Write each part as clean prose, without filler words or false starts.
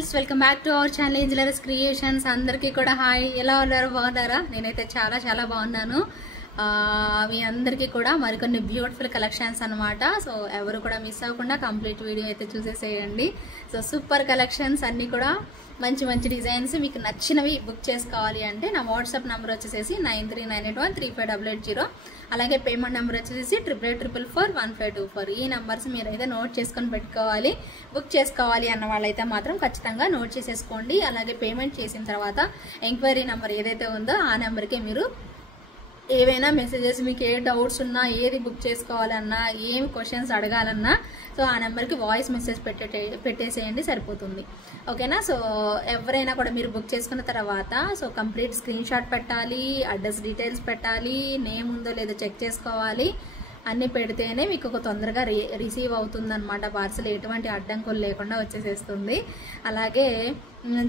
Friends, welcome back to our channel Angelers Creations. అందరికీ కూడా hi. ఎలా ఉన్నారు? బాగున్నారా? నేనైతే చాలా బాగున్నాను. మీ అందరికీ కూడా మరికొన్ని బ్యూటిఫుల్ కలెక్షన్స్ అనమాట. సో ఎవరు కూడా మిస్ అవ్వకుండా కంప్లీట్ వీడియో అయితే చూసేసేయండి. సో సూపర్ కలెక్షన్స్ అన్నీ కూడా మంచి డిజైన్స్ మీకు నచ్చినవి బుక్ చేసుకోవాలి అంటే నా వాట్సాప్ నెంబర్ వచ్చేసి 9398135880, అలాగే పేమెంట్ నెంబర్ వచ్చేసి 88441524. ఈ నెంబర్స్ మీరైతే నోట్ చేసుకొని పెట్టుకోవాలి. బుక్ చేసుకోవాలి అన్న వాళ్ళైతే మాత్రం ఖచ్చితంగా నోట్ చేసేసుకోండి. అలాగే పేమెంట్ చేసిన తర్వాత ఎంక్వైరీ నెంబర్ ఏదైతే ఉందో ఆ నెంబర్కే మీరు ఏవైనా మెసేజెస్, మీకు ఏ డౌట్స్ ఉన్నా, ఏది బుక్ చేసుకోవాలన్నా, ఏమి క్వశ్చన్స్ అడగాలన్నా సో ఆ నెంబర్కి వాయిస్ మెసేజ్ పెట్టేసేయండి, సరిపోతుంది. ఓకేనా? సో ఎవరైనా కూడా మీరు బుక్ చేసుకున్న తర్వాత సో కంప్లీట్ స్క్రీన్ షాట్ పెట్టాలి, అడ్రస్ డీటెయిల్స్ పెట్టాలి, నేమ్ ఉందో లేదో చెక్ చేసుకోవాలి. అన్నీ పెడితేనే మీకు ఒక తొందరగా రిసీవ్ అవుతుంది అనమాట. పార్సల్ ఎటువంటి అడ్డంకులు లేకుండా వచ్చేసేస్తుంది. అలాగే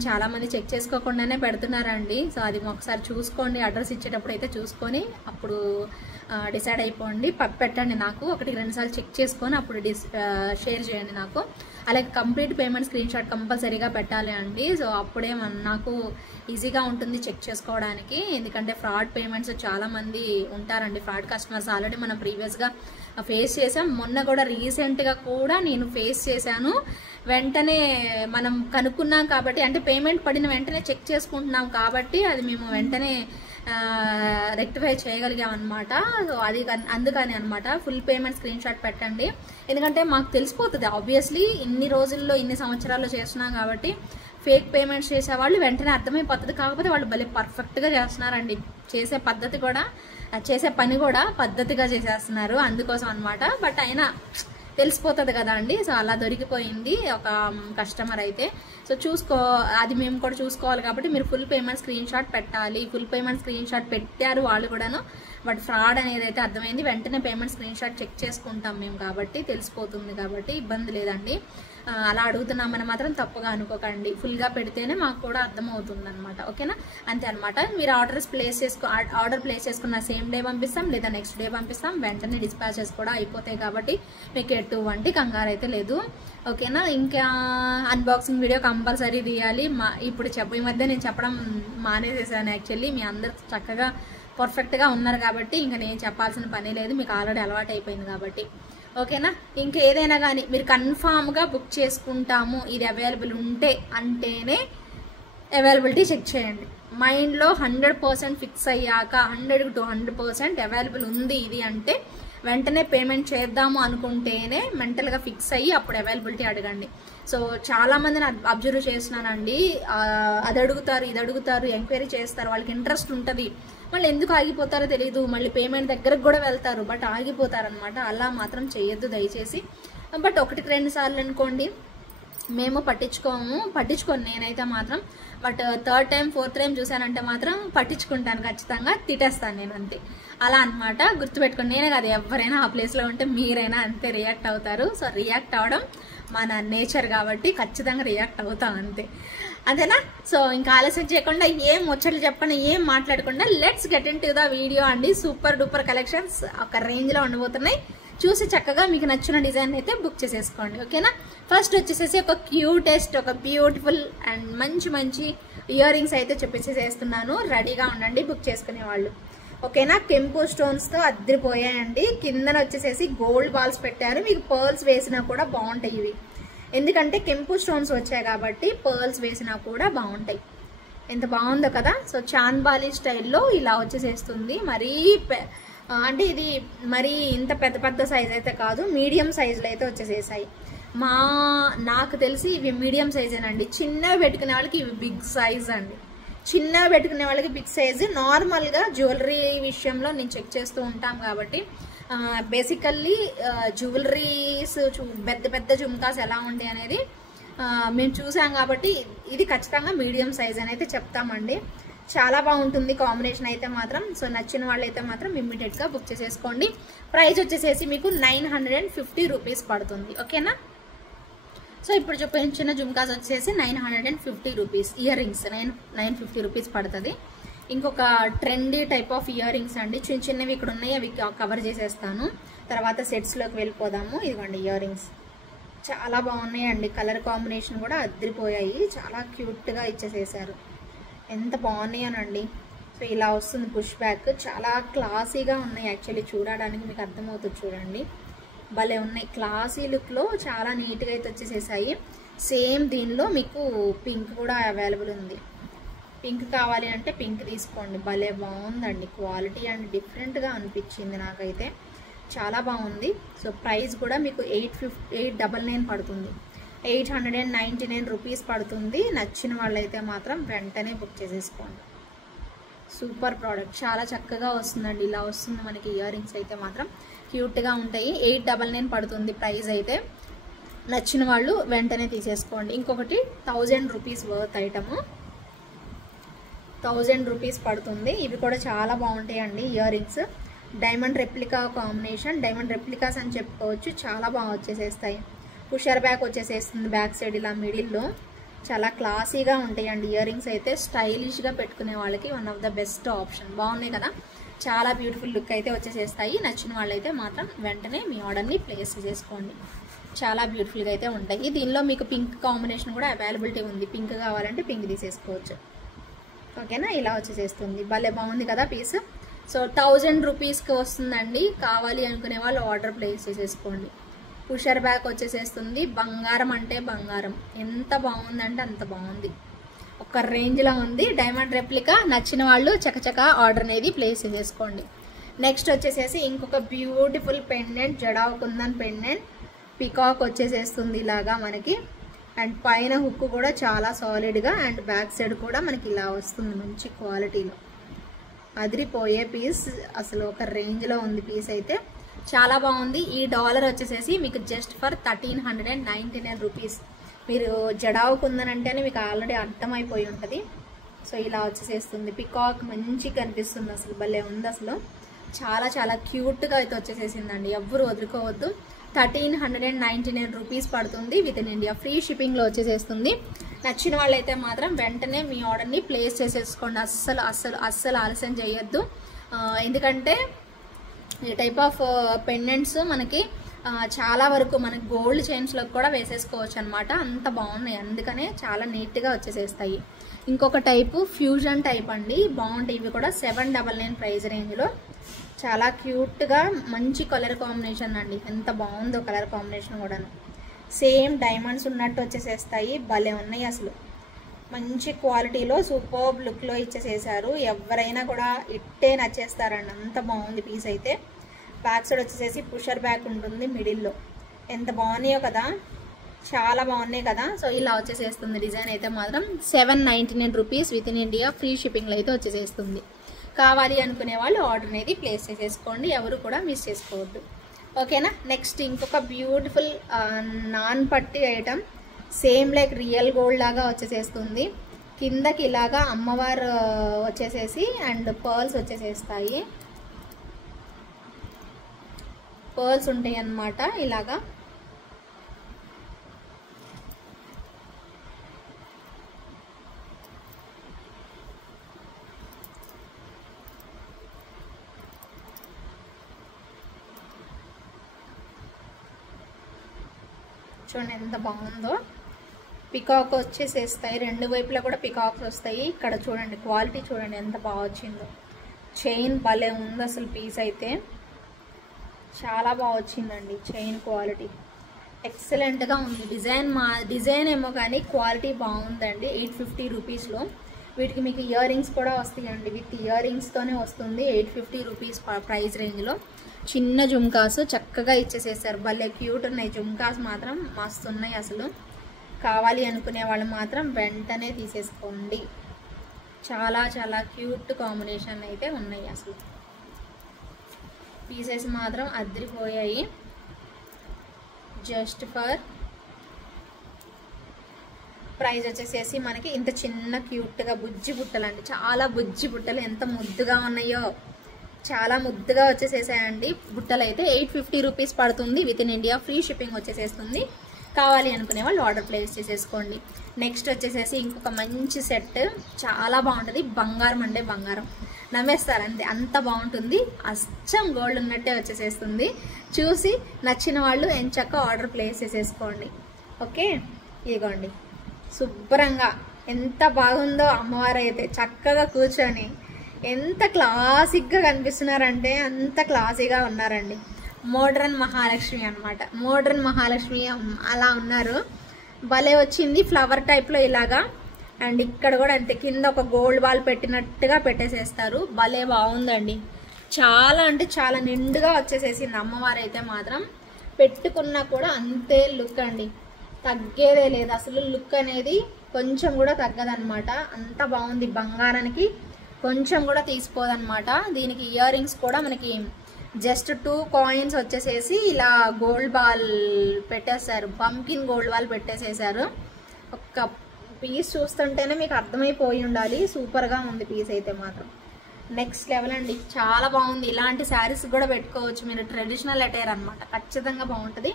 చాలామంది చెక్ చేసుకోకుండానే పెడుతున్నారండి. సో అది ఒకసారి చూసుకోండి, అడ్రస్ ఇచ్చేటప్పుడు అయితే చూసుకొని అప్పుడు డిసైడ్ అయిపోండి. పెట్టండి నాకు 1-2 సార్లు చెక్ చేసుకొని అప్పుడు షేర్ చేయండి నాకు. అలాగే కంప్లీట్ పేమెంట్ స్క్రీన్ షాట్ కంపల్సరీగా పెట్టాలి అండి. సో అప్పుడే నాకు ఈజీగా ఉంటుంది చెక్ చేసుకోవడానికి. ఎందుకంటే ఫ్రాడ్ పేమెంట్స్ చాలామంది ఉంటారండి, ఫ్రాడ్ కస్టమర్స్. ఆల్రెడీ మనం ప్రీవియస్గా ఫేస్ చేసాం. మొన్న కూడా రీసెంట్గా కూడా నేను ఫేస్ చేశాను. వెంటనే మనం కనుక్కున్నాం కాబట్టి, అంటే పేమెంట్ పడిన వెంటనే చెక్ చేసుకుంటున్నాం కాబట్టి అది మేము వెంటనే రెక్టిఫై చేయగలిగాం అనమాట. సో అది అందుకని అనమాట ఫుల్ పేమెంట్ స్క్రీన్ షాట్ పెట్టండి. ఎందుకంటే మాకు తెలిసిపోతుంది ఆబ్వియస్లీ, ఇన్ని రోజుల్లో ఇన్ని సంవత్సరాల్లో చేస్తున్నాం కాబట్టి ఫేక్ పేమెంట్స్ చేసేవాళ్ళు వెంటనే అర్థమైపోతుంది. కాకపోతే వాళ్ళు భలే పర్ఫెక్ట్గా చేస్తున్నారండి. చేసే పద్ధతి కూడా, చేసే పని కూడా పద్ధతిగా చేసేస్తున్నారు. అందుకోసం అనమాట. బట్ అయినా తెలిసిపోతుంది కదా అండి. సో అలా దొరికిపోయింది ఒక కస్టమర్ అయితే. సో అది మేము కూడా చూసుకోవాలి కాబట్టి మీరు ఫుల్ పేమెంట్ స్క్రీన్ షాట్ పెట్టాలి. ఫుల్ పేమెంట్ స్క్రీన్ షాట్ పెట్టారు వాళ్ళు కూడాను. బట్ ఫ్రాడ్ అనేది అయితే అర్థమైంది. వెంటనే పేమెంట్ స్క్రీన్ షాట్ చెక్ చేసుకుంటాం మేము కాబట్టి తెలిసిపోతుంది కాబట్టి ఇబ్బంది లేదండి. అలా అడుగుతున్నామని మాత్రం తప్పుగా అనుకోకండి. ఫుల్గా పెడితేనే మాకు కూడా అర్థమవుతుంది అనమాట. ఓకేనా? అంతే అనమాట. మీరు ఆర్డర్ ప్లేస్ చేసుకున్న సేమ్ డే పంపిస్తాం, లేదా నెక్స్ట్ డే పంపిస్తాం. వెంటనే డిస్పాచెస్ కూడా అయిపోతాయి కాబట్టి మీకు ఎటువంటి కంగారు అయితే లేదు. ఓకేనా? ఇంకా అన్బాక్సింగ్ వీడియో కంపల్సరీ తీయాలి. ఇప్పుడు ఈ మధ్య నేను చెప్పడం మానేసేసాను యాక్చువల్లీ. మీ అందరు చక్కగా పర్ఫెక్ట్గా ఉన్నారు కాబట్టి ఇంకా నేను చెప్పాల్సిన పని లేదు, మీకు ఆల్రెడీ అలవాటు అయిపోయింది కాబట్టి. ఓకేనా? ఇంకా ఏదైనా కానీ మీరు కన్ఫామ్గా బుక్ చేసుకుంటాము ఇది అవైలబుల్ ఉంటే అంటేనే అవైలబిలిటీ చెక్ చేయండి. మైండ్లో 100% ఫిక్స్ అయ్యాక 100 to 100% అవైలబుల్ ఉంది ఇది అంటే వెంటనే పేమెంట్ చేద్దాము అనుకుంటేనే మెంటల్గా ఫిక్స్ అయ్యి అప్పుడు అవైలబిలిటీ అడగండి. సో చాలామందిని అబ్జర్వ్ చేస్తున్నానండి. అది అడుగుతారు, ఇది అడుగుతారు, ఎంక్వైరీ చేస్తారు, వాళ్ళకి ఇంట్రెస్ట్ ఉంటుంది. మళ్ళీ ఎందుకు ఆగిపోతారో తెలియదు, మళ్ళీ పేమెంట్ దగ్గరకు కూడా వెళ్తారు, బట్ ఆగిపోతారనమాట. అలా మాత్రం చేయొద్దు దయచేసి. బట్ 1-2 సార్లు అనుకోండి, మేము పట్టించుకోను నేనైతే మాత్రం. But 3rd time 4th time చూసానంటే మాత్రం పట్టించుకుంటాను, ఖచ్చితంగా తిట్టేస్తాను నేను, అంతే. అలా అనమాట. గుర్తుపెట్టుకోండి. నేనే కాదు, ఎవరైనా ఆ ప్లేస్లో ఉంటే మీరైనా అంతే రియాక్ట్ అవుతారు. సో రియాక్ట్ అవ్వడం మన నేచర్ కాబట్టి ఖచ్చితంగా రియాక్ట్ అవుతాం, అంతేనా? సో ఇంకా ఆలస్యం చేయకుండా ఏం ముచ్చట్లు చెప్పండి, ఏం మాట్లాడకుండా let's get in to the video అండి. సూపర్ డూపర్ కలెక్షన్స్ ఒక రేంజ్లో ఉండబోతున్నాయి. చూసి చక్కగా మీకు నచ్చిన డిజైన్ అయితే బుక్ చేసేసుకోండి. ఓకేనా? ఫస్ట్ వచ్చేసేసి ఒక క్యూటెస్ట్, ఒక బ్యూటిఫుల్ అండ్ మంచి ఇయర్ రింగ్స్ అయితే చెప్పేసేస్తున్నాను. రెడీగా ఉండండి బుక్ చేసుకునే వాళ్ళు. ఓకేనా? కెంపు స్టోన్స్తో అద్దరిపోయాయండి. కిందన వచ్చేసేసి గోల్డ్ బాల్స్ పెట్టారు. మీకు పర్ల్స్ వేసినా కూడా బాగుంటాయి ఇవి, ఎందుకంటే కెంపు స్టోన్స్ వచ్చాయి కాబట్టి పర్ల్స్ వేసినా కూడా బాగుంటాయి. ఎంత బాగుందో కదా? సో చాన్బాలి స్టైల్లో ఇలా వచ్చేసేస్తుంది. అంటే ఇది మరీ ఇంత పెద్ద సైజ్ అయితే కాదు, మీడియం సైజులో అయితే వచ్చేసేసాయి. నాకు తెలిసి ఇవి మీడియం సైజేనండి. చిన్నవి పెట్టుకునే వాళ్ళకి ఇవి బిగ్ సైజ్ అండి. చిన్నవి పెట్టుకునే వాళ్ళకి బిగ్ సైజు. నార్మల్గా జ్యువెలరీ విషయంలో నేను చెక్ చేస్తూ ఉంటాం కాబట్టి బేసికల్లీ జ్యువెలరీస్ పెద్ద జుమ్కాస్ ఎలా ఉండే అనేది మేము చూసాం కాబట్టి ఇది ఖచ్చితంగా మీడియం సైజ్ అని అయితే చెప్తామండి. చాలా బాగుంటుంది కాంబినేషన్ అయితే మాత్రం. సో నచ్చిన వాళ్ళు అయితే మాత్రం ఇమ్మీడియట్గా బుక్ చేసేసుకోండి. ప్రైస్ వచ్చేసేసి మీకు 950 రూపీస్ పడుతుంది. ఓకేనా? సో ఇప్పుడు చూపించిన జుమ్కాస్ వచ్చేసి 950 రూపీస్. ఇయర్ రింగ్స్ 950 రూపీస్ పడుతుంది. ఇంకొక trendy type of ear rings అండి, చిన్నవి ఇక్కడ ఉన్నాయి, అవి కవర్ చేసేస్తాను. తర్వాత సెట్స్లోకి వెళ్ళిపోదాము. ఇదిగోండి ఇయర్ రింగ్స్. చాలా బాగున్నాయండి, కలర్ కాంబినేషన్ కూడా అద్దరిపోయాయి, చాలా క్యూట్గా ఇచ్చేసేసారు, ఎంత బాగున్నాయనండి. సో ఇలా వస్తుంది పుష్ బ్యాక్, చాలా క్లాసీగా ఉన్నాయి యాక్చువల్లీ, చూడడానికి మీకు అర్థమవుతుంది చూడండి, భలే ఉన్నాయి, క్లాసీ లుక్లో చాలా నీట్గా అయితే వచ్చేసేసాయి. సేమ్ దీనిలో మీకు పింక్ కూడా అవైలబుల్ ఉంది, పింక్ కావాలి అంటే పింక్ తీసుకోండి, భలే బాగుందండి, క్వాలిటీ అండ్ డిఫరెంట్గా అనిపించింది నాకైతే, చాలా బాగుంది. సో ప్రైస్ కూడా మీకు 899 పడుతుంది, 899 రూపీస్ పడుతుంది. నచ్చిన వాళ్ళైతే మాత్రం వెంటనే బుక్ చేసేసుకోండి. సూపర్ ప్రోడక్ట్, చాలా చక్కగా వస్తుందండి, ఇలా వస్తుంది మనకి ఇయర్ రింగ్స్ అయితే మాత్రం క్యూట్గా ఉంటాయి. 899 పడుతుంది ప్రైస్ అయితే, నచ్చిన వాళ్ళు వెంటనే తీసేసుకోండి. ఇంకొకటి 1000 రూపీస్ వర్త్ ఐటము, 1000 రూపీస్ పడుతుంది. ఇవి కూడా చాలా బాగుంటాయండి ear rings, diamond replica combination, diamond replicas అని చెప్పుకోవచ్చు, చాలా బాగా వచ్చేసేస్తాయి. పుషర్ బ్యాక్ వచ్చేసేస్తుంది బ్యాక్ సైడ్ ఇలా మిడిల్లో, చాలా క్లాసీగా ఉంటాయండి ఇయర్ రింగ్స్ అయితే, స్టైలిష్గా పెట్టుకునే వాళ్ళకి one of the best option. బాగున్నాయి కదా, చాలా బ్యూటిఫుల్ లుక్ అయితే వచ్చేసేస్తాయి. నచ్చిన వాళ్ళైతే మాత్రం వెంటనే మీ ఆర్డర్ని ప్లేస్ చేసుకోండి, చాలా బ్యూటిఫుల్గా అయితే ఉంటాయి. దీనిలో మీకు పింక్ కాంబినేషన్ కూడా అవైలబిలిటీ ఉంది, పింక్ కావాలంటే పింక్ తీసేసుకోవచ్చు. ఓకేనా, ఇలా వచ్చేసేస్తుంది, భలే బాగుంది కదా పీస్. సో 1000 రూపీస్కి వస్తుందండి, కావాలి అనుకునే వాళ్ళు ఆర్డర్ ప్లేస్ చేసేసుకోండి. పుషర్ బ్యాక్ వచ్చేసేస్తుంది, బంగారం అంటే బంగారం, ఎంత బాగుందంటే అంత బాగుంది, ఒక రేంజ్లో ఉంది. డైమండ్ రెప్లికా, నచ్చిన వాళ్ళు చకచక ఆర్డర్ అనేది ప్లేస్ చేసేసుకోండి. నెక్స్ట్ వచ్చేసేసి ఇంకొక beautiful pendant, jadau kundan pendant, peacock వచ్చేసేస్తుంది ఇలాగా మనకి, అండ్ పైన హుక్ కూడా చాలా సాలిడ్గా, అండ్ బ్యాక్ సైడ్ కూడా మనకి ఇలా వస్తుంది మంచి క్వాలిటీలో, అదిరిపోయే పీస్, అసలు ఒక రేంజ్లో ఉంది పీస్ అయితే, చాలా బాగుంది. ఈ డాలర్ వచ్చేసేసి మీకు జస్ట్ ఫర్ 1399 రూపీస్. మీరు జడావు కుందనంటేనే మీకు ఆల్రెడీ అర్థమైపోయి ఉంటుంది. సో ఇలా వచ్చేసేస్తుంది, పికాక్ మంచిగా కనిపిస్తుంది, అసలు భలే ఉంది, అసలు చాలా చాలా క్యూట్గా అయితే వచ్చేసేసిందండి, ఎవ్వరు వదులుకోవద్దు. 1399 రూపీస్ పడుతుంది, విత్ ఇన్ ఇండియా ఫ్రీ షిప్పింగ్లో వచ్చేసేస్తుంది. నచ్చిన వాళ్ళైతే మాత్రం వెంటనే మీ ఆర్డర్ని ప్లేస్ చేసేసుకోండి, అస్సలు అస్సలు అస్సలు ఆలస్యం చేయొద్దు. ఎందుకంటే ఈ టైప్ ఆఫ్ పెండెంట్స్ మనకి చాలా వరకు మనకి గోల్డ్ చైన్స్లో కూడా వేసేసుకోవచ్చు అనమాట, అంత బాగున్నాయి, అందుకనే చాలా నీట్గా వచ్చేసేస్తాయి. ఇంకొక టైపు ఫ్యూజన్ టైప్ అండి, బాగుంటాయి ఇవి కూడా, 799 ప్రైస్ రేంజ్లో, చాలా క్యూట్గా మంచి కలర్ కాంబినేషన్ అండి, ఎంత బాగుందో కలర్ కాంబినేషన్ కూడాను, సేమ్ డైమండ్స్ ఉన్నట్టు వచ్చేసేస్తాయి, భలే ఉన్నాయి అసలు, మంచి క్వాలిటీలో సూపర్బ్ లుక్లో ఇచ్చేసేసారు. ఎవరైనా కూడా ఇట్టే నచ్చేస్తారండి, అంత బాగుంది పీస్ అయితే. బ్యాక్ సైడ్ వచ్చేసేసి పుషర్ బ్యాక్ ఉంటుంది మిడిల్లో, ఎంత బాగున్నాయో కదా, చాలా బాగున్నాయి కదా. సో ఇలా వచ్చేసేస్తుంది డిజైన్ అయితే మాత్రం 799 rupees, with in India free షిప్పింగ్లో అయితే వచ్చేసేస్తుంది. కావాలి అనుకునే వాళ్ళు ఆర్డర్ అనేది ప్లేస్ చేసేసుకోండి, ఎవరు కూడా మిస్ చేసుకోవద్దు. ఓకేనా, నెక్స్ట్ ఇంకొక బ్యూటిఫుల్ నాన్ పట్టి item, same like real gold లాగా వచ్చేసేస్తుంది, కిందకి ఇలాగా అమ్మవారు వచ్చేసేసి అండ్ పర్ల్స్ వచ్చేసేస్తాయి, పర్ల్స్ ఉంటాయి అన్నమాట ఇలాగా. చూడండి ఎంత బాగుందో, పికాక్ వచ్చేసేస్తాయి, రెండు వైపులా కూడా పికాక్స్ వస్తాయి. ఇక్కడ చూడండి క్వాలిటీ చూడండి ఎంత బాగా వచ్చిందో, చైన్ భలే ఉంది అసలు, పీస్ అయితే చాలా బాగా వచ్చిందండి, చైన్ క్వాలిటీ ఎక్సలెంట్గా ఉంది. డిజైన్ ఏమో కానీ క్వాలిటీ బాగుందండి. 850 రూపీస్లో వీటికి మీకు ఇయర్ రింగ్స్ కూడా వస్తాయండి, విత్ ఇయర్ రింగ్స్తోనే వస్తుంది. 850 రూపీస్ ప్రైస్ రేంజ్లో చిన్న జుమ్కాస్ చక్కగా ఇచ్చేసేసారు, భలే క్యూట్ ఉన్నాయి జుమ్కాస్ మాత్రం, మస్తు ఉన్నాయి అసలు. కావాలి అనుకునే వాళ్ళు మాత్రం వెంటనే తీసేసుకోండి, చాలా చాలా క్యూట్ కాంబినేషన్ అయితే ఉన్నాయి అసలు, పీసెస్ మాత్రం అదిరిపోయాయి. జస్ట్ ఫర్ ప్రైస్ వచ్చేసేసి మనకి ఇంత చిన్న క్యూట్గా బుజ్జి బుట్టలు అండి, చాలా బుజ్జి బుట్టలు ఎంత ముద్దుగా ఉన్నాయో, చాలా ముద్దుగా వచ్చేసేసాయండి బుట్టలు అయితే. 850 రూపీస్ పడుతుంది, with in India free shipping వచ్చేసేస్తుంది. కావాలి అనుకునే వాళ్ళు ఆర్డర్ ప్లేస్ చేసేసుకోండి. నెక్స్ట్ వచ్చేసేసి ఇంకొక మంచి సెట్, చాలా బాగుంటుంది. బంగారం అంటే బంగారం, నమ్మేస్తారు అంతే, అంత బాగుంటుంది. అచ్చం గోల్డ్ ఉన్నట్టే వచ్చేసేస్తుంది. చూసి నచ్చిన వాళ్ళు ఎంచక్క ఆర్డర్ ప్లేస్ చేసేసుకోండి. ఓకే, ఇదిగోండి శుభ్రంగా ఎంత బాగుందో అమ్మవారు అయితే చక్కగా కూర్చొని ఎంత క్లాసిక్గా కనిపిస్తున్నారంటే అంత క్లాసీగా ఉన్నారండి. మోడ్రన్ మహాలక్ష్మి అనమాట, మోడ్రన్ మహాలక్ష్మి అలా ఉన్నారు. భలే వచ్చింది ఫ్లవర్ టైప్లో ఇలాగా. అండ్ ఇక్కడ కూడా అంతే, కింద ఒక గోల్డ్ బాల్ పెట్టినట్టుగా పెట్టేసేస్తారు. భలే బాగుందండి, చాలా అంటే చాలా నిండుగా వచ్చేసేసింది అమ్మవారు అయితే మాత్రం. పెట్టుకున్నా కూడా అంతే లుక్ అండి, తగ్గేదే లేదు అసలు. లుక్ అనేది కొంచెం కూడా తగ్గదనమాట, అంత బాగుంది. బంగారానికి కొంచెం కూడా తీసిపోదన్నమాట. దీనికి ఇయర్ రింగ్స్ కూడా మనకి జస్ట్ 2 కాయిన్స్ వచ్చేసేసి ఇలా గోల్డ్ బాల్ పెట్టేశారు, పంకిన్ గోల్డ్ బాల్ పెట్టేసేసారు. ఒక్క పీస్ చూస్తుంటేనే మీకు అర్థమైపోయి ఉండాలి, సూపర్గా ఉంది పీస్ అయితే మాత్రం. నెక్స్ట్ లెవెల్ అండి, చాలా బాగుంది. ఇలాంటి శారీస్ కూడా పెట్టుకోవచ్చు మీరు, ట్రెడిషనల్ అటైర్ అనమాట, ఖచ్చితంగా బాగుంటుంది.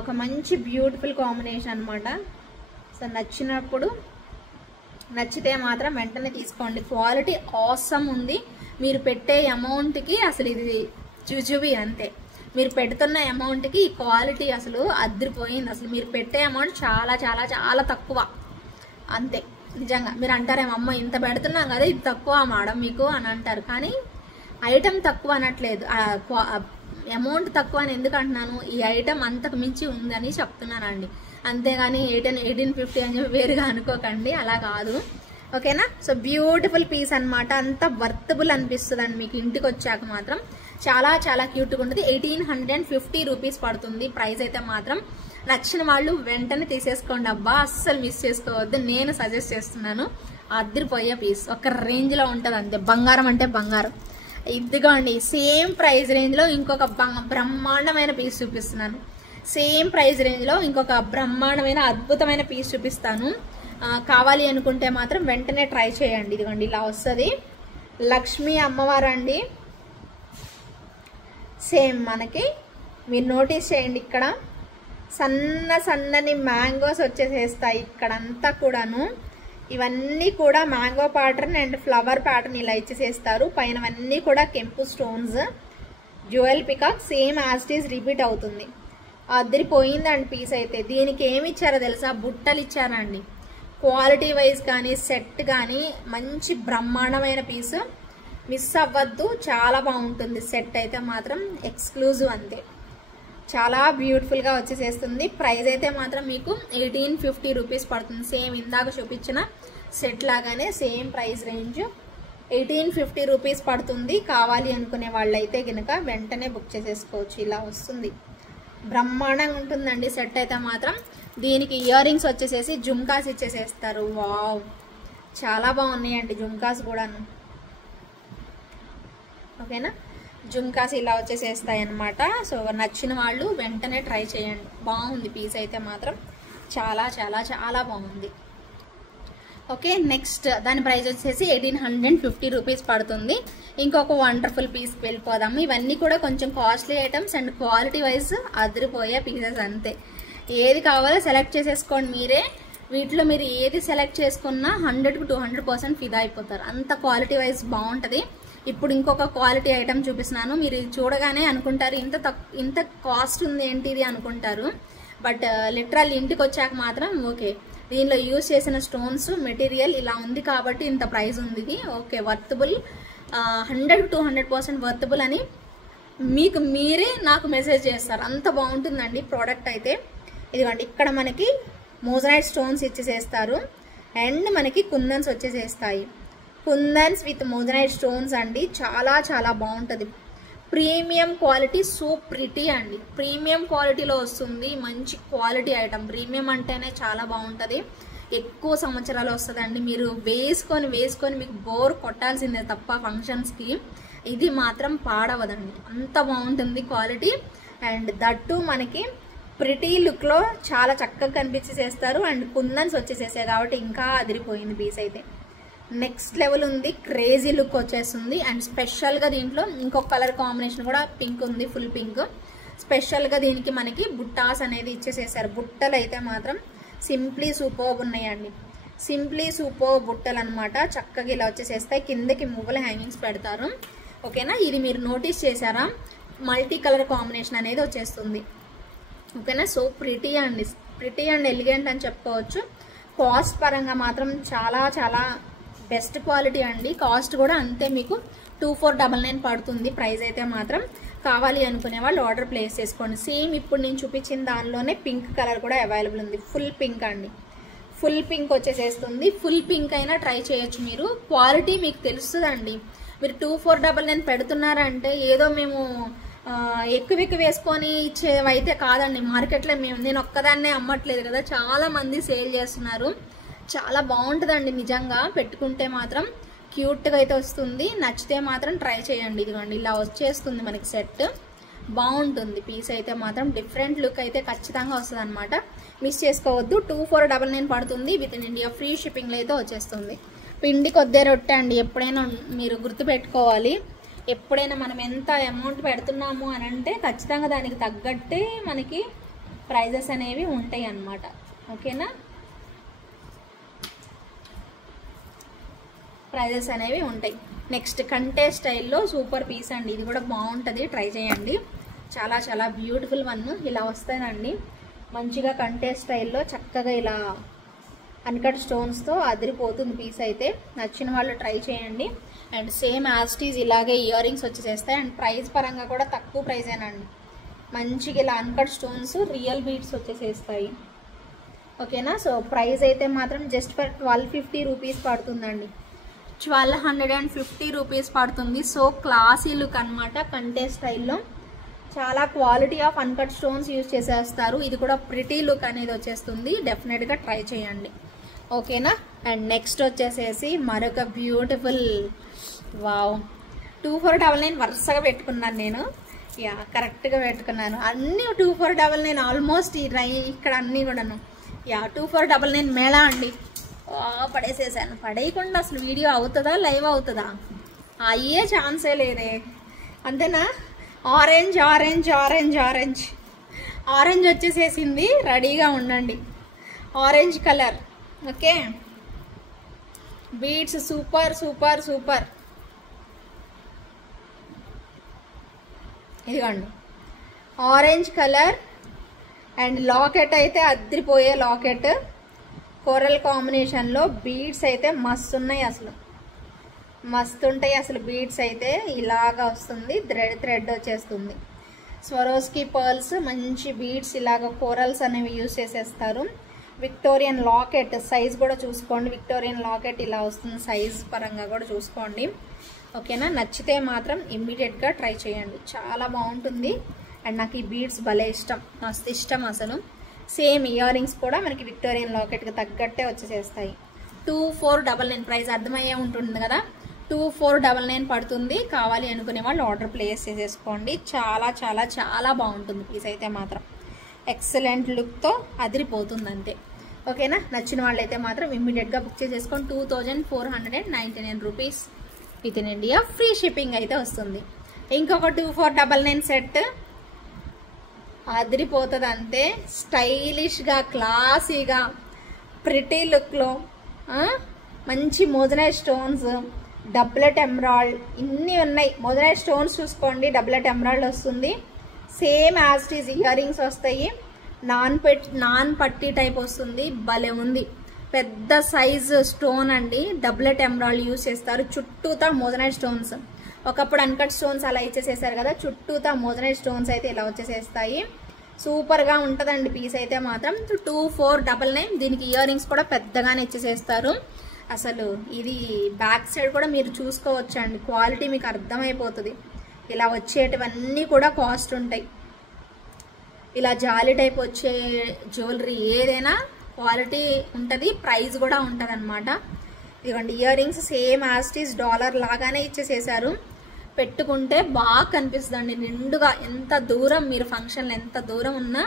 ఒక మంచి బ్యూటిఫుల్ కాంబినేషన్ అనమాట. సో నచ్చితే మాత్రం వెంటనే తీసుకోండి. క్వాలిటీ ఆసమ్ ఉంది. మీరు పెట్టే అమౌంట్కి అసలు ఇది జుజుబి అంతే. మీరు పెడుతున్న అమౌంట్కి ఈ క్వాలిటీ అసలు అదిరిపోయింది. అసలు మీరు పెట్టే అమౌంట్ చాలా చాలా చాలా తక్కువ అంతే. నిజంగా మీరు అంటారేమో అమ్మ ఇంత పెడుతున్నాం కదా ఇది తక్కువ మేడం మీకు అని అంటారు, కానీ ఐటమ్ తక్కువ అనట్లేదు, అమౌంట్ తక్కువ అని ఎందుకు అంటున్నాను, ఈ ఐటమ్ అంతకు మించి ఉందని చెప్తున్నానండి. అంతేగాని 1850 అని చెప్పి వేరుగా అనుకోకండి, అలా కాదు. ఓకేనా. సో బ్యూటిఫుల్ పీస్ అనమాట, అంత వర్తబుల్ అనిపిస్తుంది అండి మీకు ఇంటికి వచ్చాక మాత్రం. చాలా చాలా క్యూట్గా ఉంటుంది. 1850 రూపీస్ పడుతుంది ప్రైస్ అయితే మాత్రం. నచ్చిన వాళ్ళు వెంటనే తీసేసుకోండి అబ్బా, అస్సలు మిస్ చేసుకోవద్దు. నేను సజెస్ట్ చేస్తున్నాను, అదిరిపోయే పీస్, ఒక రేంజ్లో ఉంటుంది అంతే. బంగారం అంటే బంగారం. ఇదిగోండి సేమ్ ప్రైస్ రేంజ్లో ఇంకొక బ్రహ్మాండమైన పీస్ చూపిస్తున్నాను. సేమ్ ప్రైస్ రేంజ్లో ఇంకొక బ్రహ్మాండమైన అద్భుతమైన పీస్ చూపిస్తాను. కావాలి అనుకుంటే మాత్రం వెంటనే ట్రై చేయండి. ఇదిగోండి ఇలా వస్తుంది, లక్ష్మీ అమ్మవారు అండి. సేమ్ మనకి మీరు నోటీస్ చేయండి, ఇక్కడ సన్నని మ్యాంగోస్ వచ్చేసేస్తాయి ఇక్కడంతా కూడాను. ఇవన్నీ కూడా mango pattern and flower pattern ఇలా ఇచ్చేసేస్తారు. పైనవన్నీ కూడా కెంపు stones, jewel peacock same as it is repeat అవుతుంది. అదిరిపోయిందండి పీస్ అయితే. దీనికి ఏమి ఇచ్చారో తెలుసా, బుట్టలు ఇచ్చారండి. క్వాలిటీ వైజ్ కానీ సెట్ కానీ మంచి బ్రహ్మాండమైన పీస్, మిస్ అవ్వద్దు, చాలా బాగుంటుంది. సెట్ అయితే మాత్రం ఎక్స్క్లూజివ్ అంతే, చాలా బ్యూటిఫుల్గా వచ్చేసేస్తుంది. ప్రైస్ అయితే మాత్రం మీకు 1850 రూపీస్ పడుతుంది. సేమ్ ఇందాక చూపించిన సెట్ లాగానే సేమ్ ప్రైస్ రేంజ్ 1850 రూపీస్ పడుతుంది. కావాలి అనుకునే వాళ్ళైతే కనుక వెంటనే బుక్ చేసేసుకోవచ్చు. ఇలా వస్తుంది, బ్రహ్మాండంగా ఉంటుందండి సెట్ అయితే మాత్రం. దీనికి ఇయర్ రింగ్స్ వచ్చేసేసి జుమ్కాస్ ఇచ్చేసేస్తారు. వావ్, చాలా బాగున్నాయండి జుమ్కాస్ కూడాను. ఓకేనా, జుమ్కాస్ ఇలా వచ్చేసేస్తాయి అన్నమాట. సో నచ్చిన వాళ్ళు వెంటనే ట్రై చేయండి, బాగుంది పీస్ అయితే మాత్రం, చాలా చాలా చాలా బాగుంది. ఓకే, నెక్స్ట్ దాని ప్రైస్ వచ్చేసి 1850 రూపీస్ పడుతుంది. ఇంకొక వండర్ఫుల్ పీస్కి వెళ్ళిపోదాము. ఇవన్నీ కూడా కొంచెం costly items and quality wise అదిరిపోయే పీసెస్ అంతే. ఏది కావాలో సెలెక్ట్ చేసేసుకోండి మీరే. వీటిలో మీరు ఏది సెలెక్ట్ చేసుకున్నా 100 to 200% ఫిదా అయిపోతారు, అంత క్వాలిటీ వైజ్ బాగుంటుంది. ఇప్పుడు ఇంకొక క్వాలిటీ ఐటమ్ చూపిస్తున్నాను. మీరు చూడగానే అనుకుంటారు ఇంత కాస్ట్ ఉంది ఏంటిది అనుకుంటారు, బట్ లిటరల్ ఇంటికి వచ్చాక మాత్రం ఓకే, దీనిలో యూజ్ చేసిన స్టోన్స్ మెటీరియల్ ఇలా ఉంది కాబట్టి ఇంత ప్రైస్ ఉంది. ఇది ఓకే, వర్తబుల్, 100 to 200% వర్తబుల్ అని మీకు మీరే నాకు మెసేజ్ చేస్తారు, అంత బాగుంటుందండి ప్రోడక్ట్ అయితే. ఇదిగోండి ఇక్కడ మనకి మోజనైట్ స్టోన్స్ ఇచ్చేసేస్తారు అండ్ మనకి కుందన్స్ వచ్చేసేస్తాయి. కుందన్స్ విత్ మోజనైట్ స్టోన్స్ అండి, చాలా చాలా బాగుంటుంది. ప్రీమియం క్వాలిటీ, సో ప్రిటీ అండి, ప్రీమియం క్వాలిటీలో వస్తుంది. మంచి క్వాలిటీ ఐటమ్, ప్రీమియం అంటేనే చాలా బాగుంటుంది, ఎక్కువ సంవత్సరాలు వస్తుందండి. మీరు వేసుకొని మీకు బోర్ కొట్టాల్సిందే తప్ప ఫంక్షన్స్కి. ఇది మాత్రం పాడవదండి, అంత బాగుంటుంది క్వాలిటీ. అండ్ దట్టు మనకి ప్రిటీ లుక్లో చాలా చక్కగా కనిపించేసేస్తారు. అండ్ కుందన్స్ వచ్చేసేసాయి కాబట్టి ఇంకా అదిరిపోయింది పీస్ అయితే. నెక్స్ట్ లెవెల్ ఉంది, క్రేజీ లుక్ వచ్చేస్తుంది. అండ్ స్పెషల్గా దీంట్లో ఇంకొక కలర్ కాంబినేషన్ కూడా పింక్ ఉంది, ఫుల్ పింక్. స్పెషల్గా దీనికి మనకి బుట్టాస్ అనేది ఇచ్చేసేసారు. బుట్టలు అయితే మాత్రం సింప్లీ సూపర్బ్ ఉన్నాయండి. సింప్లీ సూపర్బ్ బుట్టలు అనమాట. చక్కగా ఇలా వచ్చేసేస్తాయి. కిందకి మువ్వల హ్యాంగింగ్స్ పెడతారు. ఓకేనా, ఇది మీరు నోటీస్ చేశారా, మల్టీ కలర్ కాంబినేషన్ అనేది వచ్చేస్తుంది. ఓకేనా, సో ప్రిటీ అండ్ ఎలిగెంట్ అని చెప్పుకోవచ్చు. కాస్ట్ పరంగా మాత్రం చాలా చాలా బెస్ట్ క్వాలిటీ అండి. కాస్ట్ కూడా అంతే, మీకు 2499 పడుతుంది ప్రైస్ అయితే మాత్రం. కావాలి అనుకునే వాళ్ళు ఆర్డర్ ప్లేస్ చేసుకోండి. సేమ్ ఇప్పుడు నేను చూపించిన దానిలోనే పింక్ కలర్ కూడా అవైలబుల్ ఉంది. ఫుల్ పింక్ అండి, ఫుల్ పింక్ వచ్చేసేస్తుంది. ఫుల్ పింక్ అయినా ట్రై చేయొచ్చు మీరు. క్వాలిటీ మీకు తెలుస్తుందండి. మీరు 2499 పెడుతున్నారంటే ఏదో మేము ఎక్కువ వేసుకొని ఇచ్చేవైతే కాదండి. మార్కెట్లో నేను ఒక్కదాన్నే అమ్మట్లేదు కదా, చాలా మంది సేల్ చేస్తున్నారు. చాలా బాగుంటుందండి నిజంగా. పెట్టుకుంటే మాత్రం క్యూట్గా అయితే వస్తుంది. నచ్చితే మాత్రం ట్రై చేయండి. ఇదిగోండి ఇలా వచ్చేస్తుంది మనకి సెట్. బాగుంటుంది పీస్ అయితే మాత్రం. డిఫరెంట్ లుక్ అయితే ఖచ్చితంగా వస్తుంది అనమాట. మిస్ చేసుకోవద్దు. 2499 పడుతుంది. విత్ ఇన్ ఇండియా ఫ్రీ షిప్పింగ్లో అయితే వచ్చేస్తుంది. పిండి కొద్దే రొట్టె అండి. ఎప్పుడైనా మీరు గుర్తుపెట్టుకోవాలి, ఎప్పుడైనా మనం ఎంత అమౌంట్ పెడుతున్నాము అని అంటే ఖచ్చితంగా దానికి తగ్గట్టే మనకి ప్రైజెస్ అనేవి ఉంటాయి అన్నమాట. ఓకేనా, ప్రైజెస్ అనేవి ఉంటాయి. నెక్స్ట్ కంటే స్టైల్లో సూపర్ పీస్ అండి. ఇది కూడా బాగుంటుంది, ట్రై చేయండి. చాలా చాలా బ్యూటిఫుల్ వన్. ఇలా వస్తాయండి మంచిగా కంటే స్టైల్లో చక్కగా ఇలా అన్కట్ స్టోన్స్తో అదిరిపోతుంది పీస్ అయితే. నచ్చిన వాళ్ళు ట్రై చేయండి. అండ్ సేమ్ యాస్టీజ్ ఇలాగే ఇయర్ రింగ్స్ వచ్చేసేస్తాయి. అండ్ ప్రైస్ పరంగా కూడా తక్కువ ప్రైజేనండి. మంచిగా ఇలా అన్కట్ స్టోన్స్ రియల్ బీడ్స్ వచ్చేసేస్తాయి. ఓకేనా, సో ప్రైస్ అయితే మాత్రం జస్ట్ ఫర్ 1250 రూపీస్ పడుతుందండి. 1250 రూపీస్ పడుతుంది. సో క్లాసీ లుక్ అనమాట. కంటే స్టైల్లో చాలా quality of uncut stones use చేసేస్తారు. ఇది కూడా ప్రిటీ లుక్ అనేది వచ్చేస్తుంది. డెఫినెట్గా ట్రై చేయండి. ఓకేనా, అండ్ నెక్స్ట్ వచ్చేసేసి మరొక బ్యూటిఫుల్, వావ్, 2499 వరుసగా పెట్టుకున్నాను నేను. యా, కరెక్ట్గా పెట్టుకున్నాను. అన్నీ 2499 ఆల్మోస్ట్ ఇక్కడ అన్నీ కూడాను. యా, 2499 మేళా అండి. పడేసేసాను. పడేయకుండా అసలు వీడియో అవుతుందా, లైవ్ అవుతుందా? అయ్యే ఛాన్సే లేదే. అంతేనా? Orange orange orange orange orange వచ్చేసేసింది. రెడీగా ఉండండి. Orange colour. Okay, beads super super super. ఇదిగోండి ఆరెంజ్ కలర్. అండ్ లాకెట్ అయితే అద్దరిపోయే లాకెట్. కోరల్ కాంబినేషన్లో బీడ్స్ అయితే మస్తు ఉన్నాయి, అసలు మస్తు ఉంటాయి అసలు. బీడ్స్ అయితే ఇలాగా వస్తుంది, థ్రెడ్ వచ్చేస్తుంది. స్వరోస్కి పర్ల్స్, మంచి బీడ్స్ ఇలాగ కోరల్స్ అనేవి యూజ్ చేసేస్తారు. విక్టోరియన్ లాకెట్ సైజ్ కూడా చూసుకోండి. విక్టోరియన్ లాకెట్ ఇలా వస్తుంది, సైజ్ పరంగా కూడా చూసుకోండి. ఓకేనా, నచ్చితే మాత్రం ఇమ్మీడియట్గా ట్రై చేయండి. చాలా బాగుంటుంది. అండ్ నాకు ఈ బీడ్స్ భలే ఇష్టం, మస్తు ఇష్టం అసలు. సేమ్ ఇయర్ రింగ్స్ కూడా మనకి విక్టోరియన్ లాకెట్కి తగ్గట్టే వచ్చేసేస్తాయి. 2499 ప్రైస్ అర్థమయ్యే ఉంటుంది కదా. 2499 పడుతుంది. కావాలి అనుకునే వాళ్ళు ఆర్డర్ ప్లేస్ చేసేసుకోండి. చాలా చాలా చాలా బాగుంటుంది పీస్ అయితే మాత్రం. ఎక్సలెంట్ లుక్తో అదిరిపోతుంది అంతే. ఓకేనా, నచ్చిన వాళ్ళైతే మాత్రం ఇమ్మీడియట్గా బుక్ చేసేసుకోండి. 2499 rupees with in India free shipping అయితే వస్తుంది. ఇంకొక 2499 సెట్ అదిరిపోతుంది అంతే. స్టైలిష్గా, క్లాసీగా, ప్రిటీ లుక్లో మంచి మోజనైజ్ స్టోన్స్, డబ్లెట్ ఎమరాల్డ్ ఇన్ని ఉన్నాయి. మోజనైజ్ స్టోన్స్ చూసుకోండి, డబ్లెట్ ఎమరాల్డ్ వస్తుంది. Same as it is ear rings వస్తాయి. నాన్ పట్టీ టైప్ వస్తుంది. భలే ఉంది. పెద్ద సైజ్ స్టోన్ అండి. డబ్లెట్ ఎమరాల్డ్ యూజ్ చేస్తారు. చుట్టూతా మోజనైజ్ స్టోన్స్. ఒకప్పుడు అన్కట్ స్టోన్స్ అలా ఇచ్చేసేసారు కదా, చుట్టూతా మోజనైజ్ స్టోన్స్ అయితే ఇలా వచ్చేసేస్తాయి. సూపర్గా ఉంటుందండి పీస్ అయితే మాత్రం. 2499. దీనికి ఇయర్ రింగ్స్ కూడా పెద్దగానే ఇచ్చేసేస్తారు. అసలు ఇది బ్యాక్ సైడ్ కూడా మీరు చూసుకోవచ్చు అండి. క్వాలిటీ మీకు అర్థమైపోతుంది. ఇలా వచ్చేటివన్నీ కూడా కాస్ట్ ఉంటాయి. ఇలా జాలీ టైప్ వచ్చే జ్యువెలరీ ఏదైనా క్వాలిటీ ఉంటుంది, ప్రైస్ కూడా ఉంటుంది అనమాట. ఇదిగోండి ear rings same as it is dollar లాగానే ఇచ్చేసేసారు. పెట్టుకుంటే బాగా కనిపిస్తుందండి నిండుగా. ఎంత దూరం మీరు ఫంక్షన్లో ఎంత దూరం ఉన్నా